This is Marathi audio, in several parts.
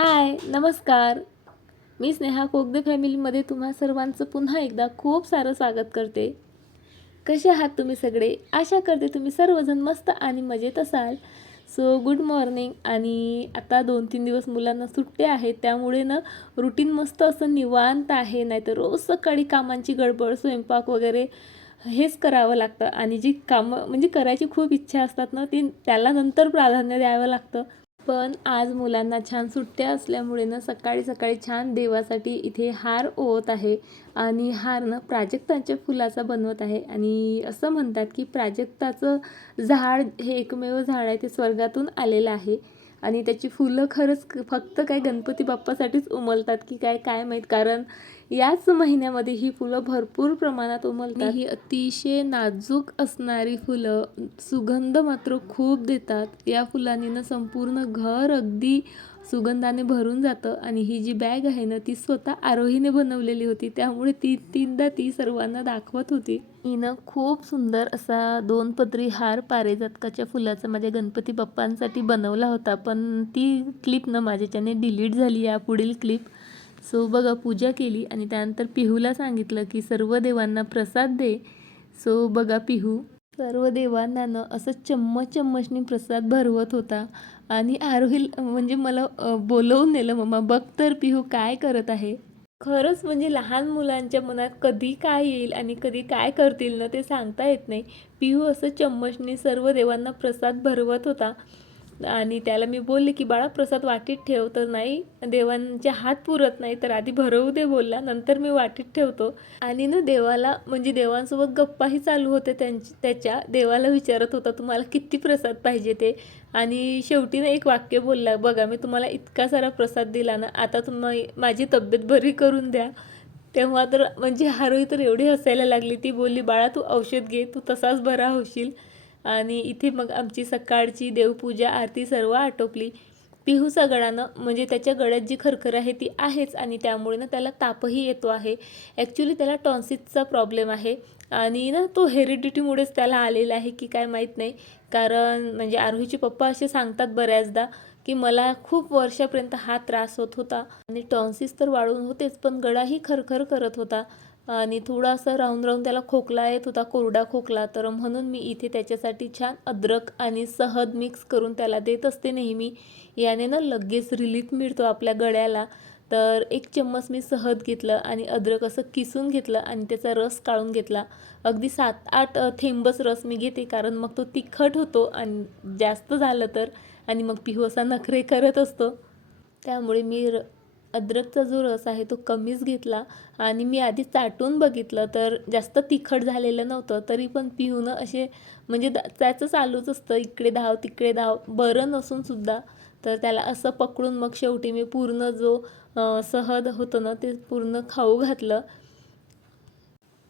हाय नमस्कार. मी स्नेहा कोगदे फॅमिलीमध्ये तुम्हा सर्वांचं पुन्हा एकदा खूप सारं स्वागत करते. कसे आहात तुम्ही सगळे? आशा करते तुम्ही सर्वजण मस्त आणि मजेत असाल. सो गुड मॉर्निंग आणि आता दोन तीन दिवस मुलांना सुट्ट्या आहेत त्यामुळे ना रुटीन मस्त असं निवांत आहे. नाहीतर रोज सकाळी कामांची गडबड स्वयंपाक वगैरे हेच करावं लागतं. आणि जी कामं म्हणजे करायची खूप इच्छा असतात ना ती त्याला नंतर प्राधान्य द्यावं लागतं. पण आज मुलांना छान सुट्ट्या असल्यामुळे ना सकाळी सकाळी छान देवासाठी इथे हार ओवत आहे आणि हार ना प्राजक्ताच्या फुलाचा बनवत आहे. आणि असं म्हणतात की प्राजक्ताचं झाड हे एकमेव झाड आहे ते स्वर्गातून आलेलं आहे. आणि त्याची फुलं खरंच फक्त काय गणपती बाप्पासाठीच उमलतात की काय काय माहीत? कारण याच महिन्यामध्ये ही फुलं भरपूर प्रमाणात उमलतात. ही अतिशय नाजूक असणारी फुलं सुगंध मात्र खूप देतात. या फुलांनी ना संपूर्ण घर अगदी सुगंधाने भरून जातं आणि ही जी बॅग आहे ना ती स्वतः आरोहीने बनवलेली होती. त्यामुळे ती तीनदा ती सर्वांना दाखवत होती. हिनं खूप सुंदर असा दोन पदरी हार पारेजातकाच्या फुलाचा माझ्या गणपती बाप्पांसाठी बनवला होता. पण ती क्लिप ना माझ्याच्याने डिलीट झाली या पुढील क्लिप सो बघा पूजा केली आणि त्यानंतर पिहूला सांगितलं की सर्व देवांना प्रसाद दे. सो बघा पिहू. सर्व देवांना न असं चम्मच चम्मचनी प्रसाद भरवत होता. आणि आरोही म्हणजे मला बोलवून नेलं मम्मा बघ तर पिहू काय करत आहे. खरंच म्हणजे लहान मुलांच्या मनात कधी काय येईल आणि कधी काय करतील ना ते सांगता येत नाही. पिहू असं चम्मचनी सर्व देवांना प्रसाद भरवत होता. आणि त्याला मी बोलले की बाळा प्रसाद वाटीत ठेव तर नाही देवांचे हात पुरत नाही तर आधी भरवू दे बोलला. नंतर मी वाटीत ठेवतो. आणि ना देवाला म्हणजे देवांसोबत गप्पाही चालू होते त्यांची त्याच्या. देवाला विचारत होता तुम्हाला किती प्रसाद पाहिजे ते? आणि शेवटी ना एक वाक्य बोलला बघा मी तुम्हाला इतका सारा प्रसाद दिला ना आता तुम्ही माझी तब्येत बरी करून द्या. तेव्हा तर म्हणजे हारोई तर एवढी हसायला लागली. ती बोलली बाळा तू औषध घे तू तसाच बरा होशील. आणि इथे मग आमची सकाळची देवपूजा आरती सर्व आटोपली. पिहूचा गळानं म्हणजे त्याच्या गळ्यात जी खरखर आहे ती आहेच आणि त्यामुळे ना त्याला तापही येतो आहे. ॲक्च्युली त्याला टॉन्सिसचा प्रॉब्लेम आहे आणि ना तो हेरिडिटीमुळेच त्याला आलेला आहे की काय माहीत नाही. कारण म्हणजे आरोहीचे पप्पा असे सांगतात बऱ्याचदा की मला खूप वर्षापर्यंत हा त्रास होत होता आणि टॉन्सिस तर वाढून होतेच पण गळाही खरखर करत होता. आणि थोडासा राहून राहून त्याला खोकला येत होता कोरडा खोकला. तर म्हणून मी इथे त्याच्यासाठी छान अद्रक आणि सहद मिक्स करून त्याला देत असते नेहमी. याने ना लगेच रिलीफ मिळतो आपल्या गळ्याला. तर एक चम्मच मी सहद घेतलं आणि अद्रक असं किसून घेतलं आणि त्याचा रस काढून घेतला. अगदी सात आठ थेंबच रस मी घेते कारण मग तो तिखट होतो आणि जास्त झालं तर. आणि मग पिहू असा नखरे करत असतो. त्यामुळे मी र अद्रकचा जो रस आहे तो कमीच घेतला आणि मी आधी चाटून बघितलं तर जास्त तिखट झालेलं नव्हतं तरी पण पिऊनं असे म्हणजे त्याचं चालूच असतं इकडे धाव तिकडे धाव बरं नसून सुद्धा. तर त्याला असं पकडून मग शेवटी मी पूर्ण जो सहद होतं ना ते पूर्ण खाऊ घातलं.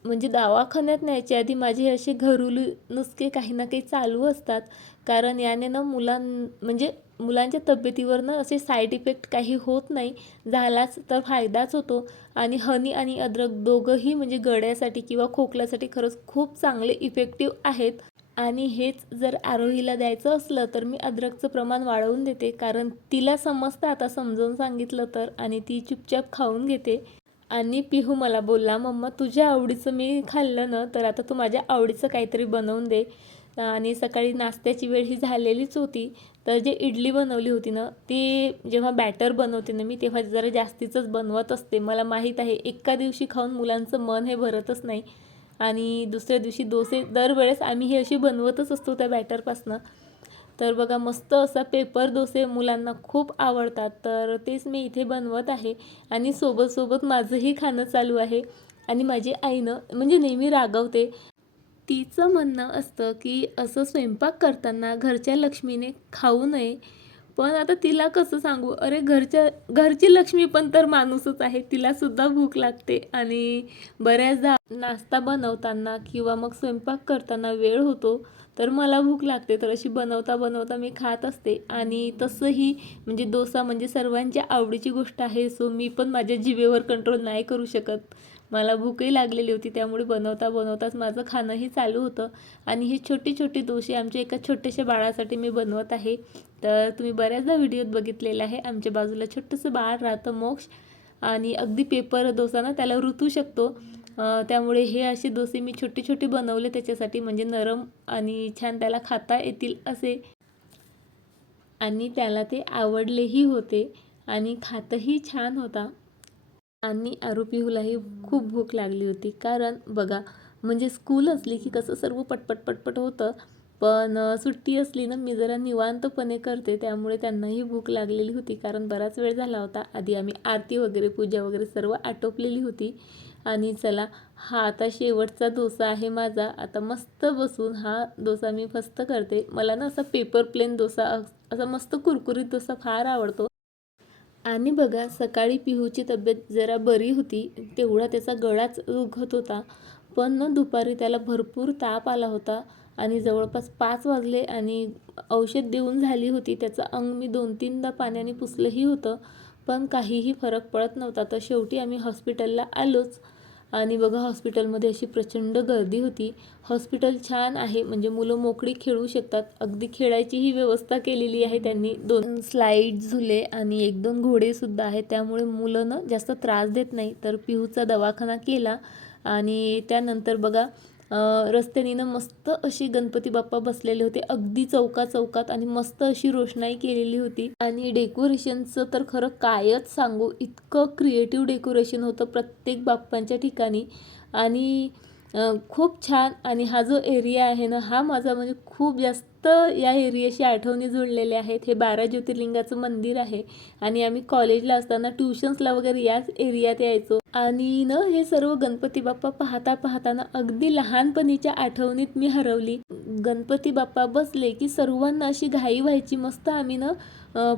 म्हणजे दवाखान्यात न्यायच्या आधी माझे असे घरुली नुसके काही ना काही चालू असतात. कारण याने ना मुलां म्हणजे मुलांच्या तब्येतीवर ना असे साईड इफेक्ट काही होत नाही झालाच तर फायदाच होतो. आणि हनी आणि अद्रक दोघंही म्हणजे गळ्यासाठी किंवा खोकल्यासाठी खरंच खूप चांगले इफेक्टिव्ह आहेत. आणि हेच जर आरोहीला द्यायचं असलं तर मी अद्रकचं प्रमाण वाढवून देते. कारण तिला समजतं आता समजावून सांगितलं तर आणि ती चुपचाप खाऊन घेते. आणि पिहू मला बोलला मम्मा तुझ्या आवडीचं मी खाल्लं ना तर आता तू माझ्या आवडीचं काहीतरी बनवून दे. आणि सकाळी नाश्त्याची वेळ ही झालेलीच होती. तर जे इडली बनवली होती ना ती जेव्हा बॅटर बनवते ना मी तेव्हा जरा जास्तीचंच बनवत असते. मला माहीत आहे एका दिवशी खाऊन मुलांचं मन हे भरतच नाही. आणि दुसऱ्या दिवशी डोसे दरवेळेस आम्ही हे अशी बनवतच असतो त्या बॅटरपासनं तर बघा मस्त असा पेपर डोसे मुलांना खूप आवडतात. तर तेच मी इथे बनवत आहे. आणि सोबत सोबत माझंही खाणं चालू आहे. आणि माझी आईनं म्हणजे नेहमी रागवते तिचं म्हणणं असतं की असं स्वयंपाक करताना घरच्या लक्ष्मीने खाऊ नये. पण आता तिला कसं सांगू? अरे घरच्या घरची लक्ष्मी पण तर माणूसच आहे. तिला सुद्धा भूक लागते. आणि बऱ्याचदा नाश्ता बनवताना किंवा मग स्वयंपाक करताना वेळ होतो तर मला भूक लागते. तर अशी बनवता बनवता मी खात असते. आणि तसंही म्हणजे डोसा म्हणजे सर्वांच्या आवडीची गोष्ट आहे. सो मी पण माझ्या जिभेवर कंट्रोल नाही करू शकत. मला भूकही लागलेली होती त्यामुळे बनवता बनवताच माझं खाणंही चालू होतं. आणि हे छोटे छोटे डोसे आमच्या एका छोट्याशा बाळासाठी मी बनवत आहे. तर तुम्ही बऱ्याचदा व्हिडिओत बघितलेला आहे आमच्या बाजूला छोटंसं बाळ राहतं मोक्ष आणि अगदी पेपर डोसा ना त्याला ऋतू शकतो. त्यामुळे हे असे डोसे मी छोटे छोटे बनवले त्याच्यासाठी म्हणजे नरम आणि छान त्याला खाता येतील असे. आणि त्याला ते आवडलेही होते आणि खातही छान होता. आणि आरोपीहूलाही खूप भूक लागली होती. कारण बघा म्हणजे स्कूल असली की कसं सर्व पटपट पटपट होतं. पण सुट्टी असली ना मी जरा निवांतपणे करते. त्यामुळे त्यांनाही भूक लागलेली होती. कारण बराच वेळ झाला होता. आधी आम्ही आरती वगैरे पूजा वगैरे सर्व आटोपलेली होती. आणि चला हा आता शेवटचा डोसा आहे माझा. आता मस्त बसून हा डोसा मी फस्त करते. मला ना असा पेपर प्लेन डोसा अस- असा मस्त कुरकुरीत डोसा फार आवडतो. आणि बघा सकाळी पिहूची तब्येत जरा बरी होती तेवढा त्याचा गळाच दुखत होता. पण ना दुपारी त्याला भरपूर ताप आला होता आणि जवळपास पाच वाजले आणि औषध देऊन झाली होती. त्याचं अंग मी दोन तीनदा पाण्याने पुसलंही होतं पण काहीही फरक पडत नव्हता. तर शेवटी आम्ही हॉस्पिटलला आलोच. आणि बघा हॉस्पिटलमध्ये अशी प्रचंड गर्दी होती. हॉस्पिटल छान आहे म्हणजे मुलं मोकळी खेळू शकतात. अगदी खेळायचीही व्यवस्था केलेली आहे त्यांनी. दोन स्लाईड झुले आणि एक दोन घोडेसुद्धा आहेत. त्यामुळे मुलं ना जास्त त्रास देत नाही. तर पिहूचा दवाखाना केला आणि त्यानंतर बघा रस्त्यानीनं ना मस्त अशी गणपती बाप्पा बसलेले होते. अगदी चौका चौकात आणि मस्त अशी रोषणाई केलेली होती. आणि डेकोरेशनचं तर खरं कायच सांगू इतकं क्रिएटिव्ह डेकोरेशन होतं प्रत्येक बाप्पांच्या ठिकाणी. आणि खूप छान. आणि हा जो एरिया आहे ना हा माझा म्हणजे खूप जास्त या एरियाशी आठवणी जुळलेल्या आहेत. हे बारा ज्योतिर्लिंगाचं मंदिर आहे आणि आम्ही कॉलेजला असताना ट्युशन्सला वगैरे याच एरियात यायचो. आणि न हे सर्व गणपती बाप्पा पाहता पाहताना अगदी लहानपणीच्या आठवणीत मी हरवली. गणपती बाप्पा बसले की सर्वांना अशी घाई व्हायची मस्त आम्ही न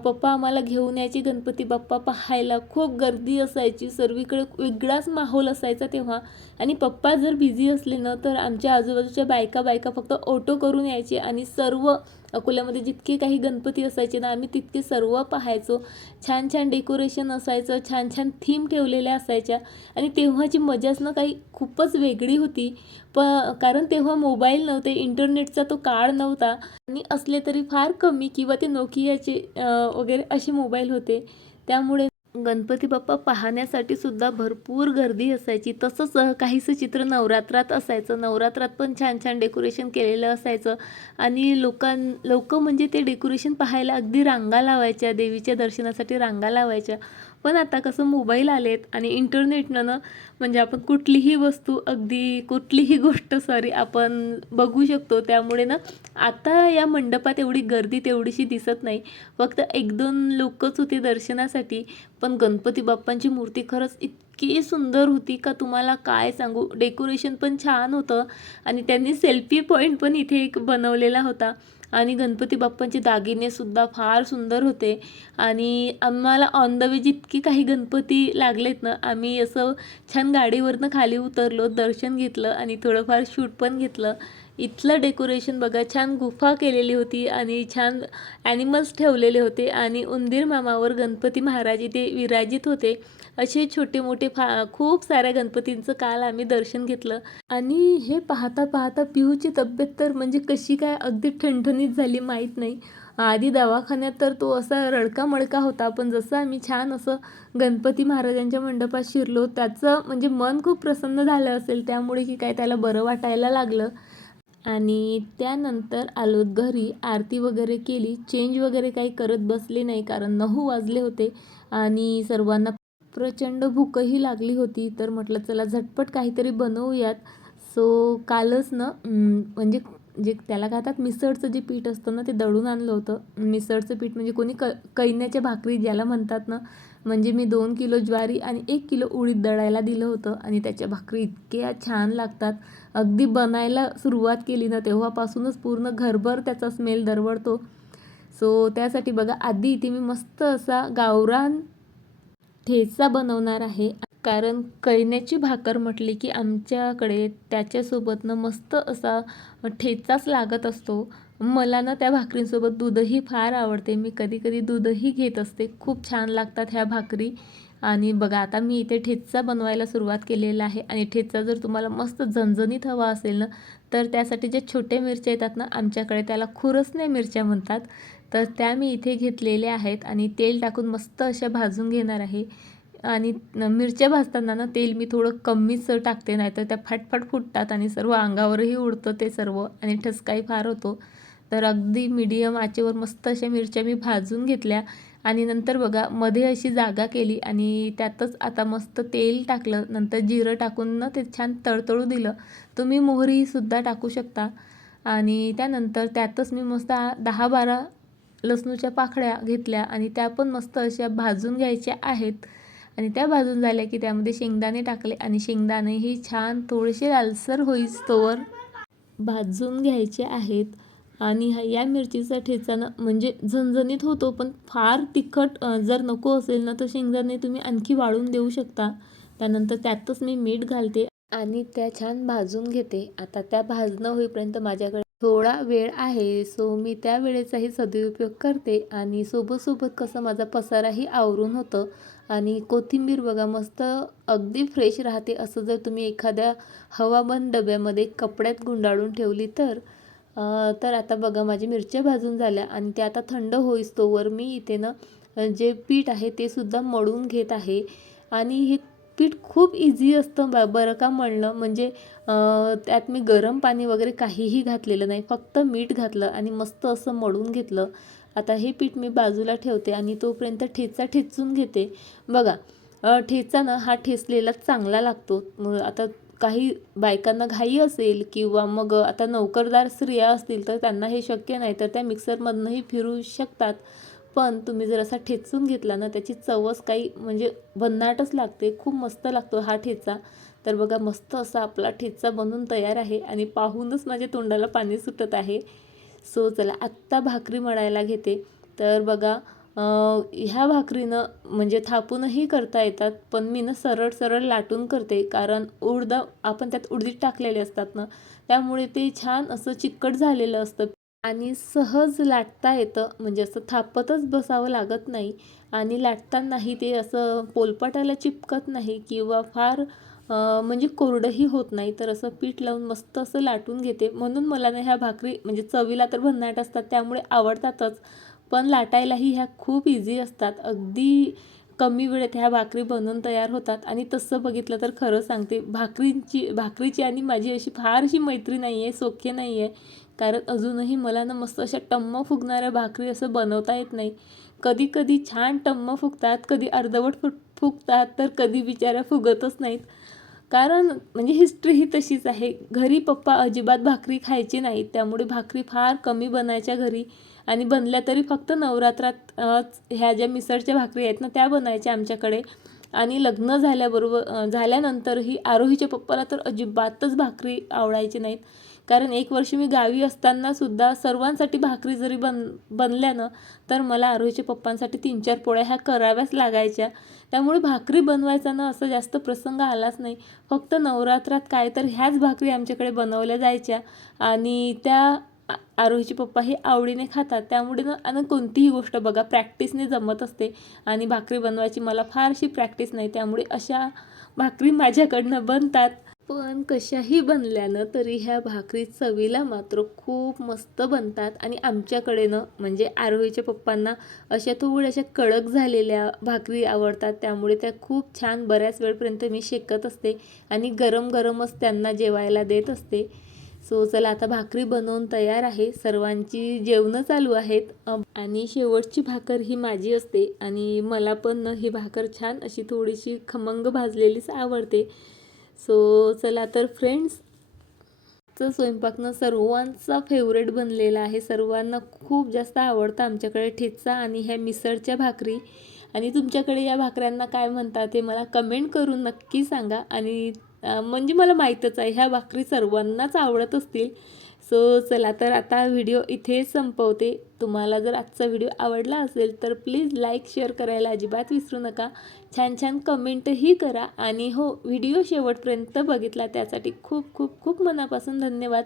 पप्पा आम्हाला घेऊन यायचे गणपती बाप्पा पाहायला. खूप गर्दी असायची सर्वीकडे वेगळाच माहोल असायचा तेव्हा. आणि पप्पा जर बिझी असले ना तर आमच्या आजूबाजूच्या बायका बायका फक्त ऑटो करून यायचे आणि सर्व सर्व अकोल्यामध्ये जितके काही गणपती असायचे ना आम्ही तितके सर्व पाहायचो. छान छान डेकोरेशन असायचं छान छान थीम ठेवलेल्या असायच्या. आणि तेव्हाची मजाच ना काही खूपच वेगळी होती. प कारण तेव्हा मोबाईल नव्हते इंटरनेटचा तो काळ नव्हता. आणि असले तरी फार कमी किंवा ते नोकियाचे वगैरे असे मोबाईल होते. त्यामुळे गणपती बाप्पा पाहण्यासाठी सुद्धा भरपूर गर्दी असायची. तसंच काहीसं चित्र नवरात्रात असायचं. नवरात्रात पण छान छान डेकोरेशन केलेलं असायचं. आणि लोकां लोक म्हणजे ते डेकोरेशन पाहायला अगदी रांगा लावायच्या देवीच्या दर्शनासाठी रांगा लावायच्या. पण आता कसं मोबाईल आलेत आणि इंटरनेटनं ना म्हणजे आपण कुठलीही वस्तू अगदी कुठलीही गोष्ट सॉरी आपण बघू शकतो. त्यामुळे ना आता या मंडपात एवढी गर्दी तेवढीशी दिसत नाही. फक्त एक दोन लोकच होती दर्शनासाठी. पण गणपती बाप्पांची मूर्ती खरंच इतकी सुंदर होती का तुम्हाला काय सांगू? डेकोरेशन पण छान होतं आणि त्यांनी सेल्फी पॉईंट पण इथे एक बनवलेला होता. आणि गणपती बाप्पांचे दागिनेसुद्धा फार सुंदर होते. आणि आम्हाला ऑन द वे जितकी काही गणपती लागलेत ना आम्ही असं छान गाडीवरनं खाली उतरलो दर्शन घेतलं आणि थोडंफार शूट पण घेतलं. इथलं डेकोरेशन बघा छान गुफा केलेली होती आणि छान ॲनिमल्स ठेवलेले होते. आणि उंदीर मामावर गणपती महाराज इथे विराजित होते. असे छोटे मोठे फा खूप साऱ्या गणपतींचं काल आम्ही दर्शन घेतलं. आणि हे पाहता पाहता पिहूची तब्येत तर म्हणजे कशी काय अगदी ठणठणीत झाली माहीत नाही. आधी दवाखान्यात तर तो असा रडका मडका होता पण जसं आम्ही छान असं गणपती महाराजांच्या मंडपात शिरलो त्याचं म्हणजे मन खूप प्रसन्न झालं असेल त्यामुळे की काय त्याला बरं वाटायला लागलं. आणि त्यानंतर आलो घरी आरती वगैरे केली चेंज वगैरे काही करत बसले नाही कारण नऊ वाजले होते. आणि सर्वांना प्रचंड भूकही लागली होती. तर म्हटलं चला झटपट काहीतरी बनवूयात. सो कालच ना म्हणजे जे त्याला खातात मिसळचं जे पीठ असतं ना ते दळून आणलं होतं. मिसळचं पीठ म्हणजे कोणी क कैन्याच्या भाकरी ज्याला म्हणतात ना म्हणजे मी दोन किलो ज्वारी आणि एक किलो उडीद दळायला दिलं होतं आणि त्याच्या भाकरी इतक्या छान लागतात. अगदी बनायला सुरुवात केली ना तेव्हापासूनच पूर्ण घरभर त्याचा स्मेल दरवळतो. सो त्यासाठी बघा आधी इथे मी मस्त असा गावरान ठेचा बनवणार आहे. कारण कैन्याची भाकर म्हटली की आमच्याकडे त्याच्यासोबतनं मस्त असा ठेचाच लागत असतो. मला ना त्या भाकरींसोबत दूधही फार आवडते. मी कधी कधी दूधही घेत असते. खूप छान लागतात ह्या भाकरी. आणि बघा आता मी इथे ठेचा बनवायला सुरुवात केलेला आहे. आणि ठेचा जर तुम्हाला मस्त झणझणीत हवा असेल ना तर त्यासाठी जे छोटे मिरच्या येतात ना आमच्याकडे त्याला खुरसणे मिरच्या म्हणतात. तर त्या मी इथे घेतलेल्या आहेत आणि तेल टाकून मस्त अशा भाजून घेणार आहे. आणि मिरच्या भाजताना ना तेल मी थोडं कमीच टाकते नाहीतर त्या फाटफाट फुटतात आणि सर्व अंगावरही उडतं ते सर्व आणि ठसकाही फार होतो. तर अगदी मीडियम आचेवर मस्त अशा मिरच्या मी भाजून घेतल्या आणि नंतर बघा मध्ये अशी जागा केली आणि त्यातच आता मस्त तेल टाकलं नंतर जिरं टाकून ना ते छान तळतळू दिलं. तुम्ही मोहरीसुद्धा टाकू शकता आणि त्यानंतर त्यातच मी मस्त दहा बारा लसणूच्या पाकळ्या घेतल्या आणि त्या पण मस्त अशा भाजून घ्यायच्या आहेत. आणि त्या भाजून झाल्या की त्यामध्ये शेंगदाणे टाकले आणि शेंगदाणेही छान थोडेसे लालसर होईस्तोवर भाजून घ्यायचे आहेत. आणि हा या मिरचीचा ठेचाना म्हणजे झणझणीत होतो पण फार तिखट जर नको असेल ना तर शेंगदाणे तुम्ही आणखी वाळून देऊ शकता. त्यानंतर त्यातच मी मीठ घालते आणि त्या छान भाजून घेते. आता त्या भाजणं होईपर्यंत माझ्याकडे थोडा वेळ आहे सो मी त्या वेळेचाही सदुपयोग करते. आणि सोबतसोबत कसं माझा पसाराही आवरून होतं. आणि कोथिंबीर बघा मस्त अगदी फ्रेश राहते. असं जर तुम्ही एखाद्या हवाबंद डब्यामध्ये कपड्यात गुंडाळून ठेवली तर तर आता बघा माझी मिरच्या भाजून झाल्या. आणि त्या आता थंड होईस्तोवर मी इथे ना जे पीठ आहे ते सुद्धा मळून घेत आहे. आणि हे पीठ खूप इझी असतं ब बरं का मळणं. म्हणजे त्यात मी गरम पाणी वगैरे काहीही घातलेलं नाही. फक्त मीठ घातलं आणि मस्त असं मळून घेतलं. आता हे पीठ मी बाजूला ठेवते आणि तोपर्यंत ठेचा ठेचून घेते. बघा ठेचा ना हा ठेचलेला चांगला लागतो. मग आता काही बायकांना घाई असेल किंवा मग आता नोकरदार स्त्रिया असतील तर त्यांना हे शक्य नाही. तर त्या मिक्सरमधनंही फिरू शकतात. पण तुम्ही जर असा ठेचून घेतला ना त्याची चवच काही म्हणजे भन्नाटच लागते खूप मस्त लागतो हा ठेचा. तर बघा मस्त असा आपला ठेचा बनून तयार आहे आणि पाहूनच माझ्या तोंडाला पाणी सुटत आहे. सो चला आत्ता भाकरी मळायला घेते. तर बघा ह्या भाकरीनं म्हणजे थापूनही करता येतात पण मी ना सरळ सरळ लाटून करते. कारण उडदा आपण त्यात उडदीत टाकलेले असतात ना त्यामुळे ते छान असं चिकट झालेलं असतं. आणि सहज लाटता येतं. म्हणजे असं थापतच बसावं लागत नाही. आणि लाटतानाही ते असं पोलपाटाला चिपकत नाही किंवा फार म्हणजे कोरडंही होत नाही. तर असं पीठ लावून मस्त असं लाटून घेते. म्हणून मला ना ह्या भाकरी म्हणजे चवीला तर भन्नाट असतात त्यामुळे आवडतातच. पण लाटायलाही ह्या खूप इझी असतात. अगदी कमी वेळेत ह्या भाकरी बनवून तयार होतात. आणि तसं बघितलं तर खरं सांगते भाकरींची भाकरीची आणि माझी अशी फारशी मैत्री नाही आहे सोखे नाही आहे कारण अजूनही मला ना मस्त अशा टम्म फुगणाऱ्या भाकरी असं बनवता येत नाही. कधी कधी छान टम्म फुगतात कधी अर्धवट फुट फुगतात तर कधी बिचाऱ्या फुगतच नाहीत. कारण म्हणजे हिस्ट्री ही तशीच आहे. घरी पप्पा अजिबात भाकरी खायचे नाहीत. त्यामुळे भाकरी फार कमी बनायच्या घरी. आणि बनल्या तरी फक्त नवरात्रात ह्या ज्या मिसळच्या भाकरी आहेत ना त्या बनायच्या आमच्याकडे. आणि लग्न झाल्याबरोबर झाल्यानंतरही आरोहीच्या पप्पाला तर अजिबातच भाकरी आवडायची नाहीत. कारण एक वर्ष मी गावी असताना सुद्धा सर्वांसाठी भाकरी जरी बन बनल्या ना तर मला आरोहीच्या पप्पांसाठी तीन चार पोळ्या ह्या कराव्याच लागायच्या. त्यामुळे भाकरी बनवायचा ना असा जास्त प्रसंग आलाच नाही. फक्त नवरात्रात काय तर ह्याच भाकरी आमच्याकडे बनवल्या जायच्या. आणि त्या आरोहीचे पप्पा हे आवडीने खातात. त्यामुळे ना आणि कोणतीही गोष्ट बघा प्रॅक्टिसने जमत असते. आणि भाकरी बनवायची मला फारशी प्रॅक्टिस नाही. त्यामुळे अशा भाकरी माझ्याकडनं बनतात. पण कशाही बनल्यानं तरी ह्या भाकरी चवीला मात्र खूप मस्त बनतात. आणि आमच्याकडे ना म्हणजे आरोहीच्या पप्पांना अशा थोड्याशा कडक झालेल्या भाकरी आवडतात. त्यामुळे त्या खूप छान बऱ्याच वेळपर्यंत मी शेकत असते आणि गरम गरमच त्यांना जेवायला देत असते. सो चला आता भाकरी बनवून तयार आहे. सर्वांची जेवणं चालू आहेत. आणि शेवटची भाकर ही माझी असते. आणि मला पण ही भाकर छान अशी थोडीशी खमंग भाजलेलीच आवडते. सो चला तर फ्रेंड्स चं स्वयंपाकनं सर्वांचा फेवरेट बनलेला आहे. सर्वांना खूप जास्त आवडतं आमच्याकडे ठेचा आणि ह्या मिसळच्या भाकरी. आणि तुमच्याकडे या भाकऱ्यांना काय म्हणतात ते मला कमेंट करून नक्की सांगा. आणि म्हणजे मला माहीतच आहे ह्या भाकरी सर्वांनाच आवडत असतील. सो चला तर आता व्हिडिओ इथेच संपवते. तुम्हाला जर आजचा व्हिडिओ आवडला असेल तर प्लीज लाईक शेअर करायला अजिबात विसरू नका. छान छान कमेंटही करा आणि हो व्हिडिओ शेवटपर्यंत बघितला त्यासाठी खूप खूप खूप मनापासून धन्यवाद.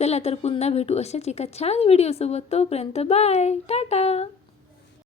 चला तर पुन्हा भेटू अशाच एका छान व्हिडिओसोबत. तोपर्यंत बाय. टाटा.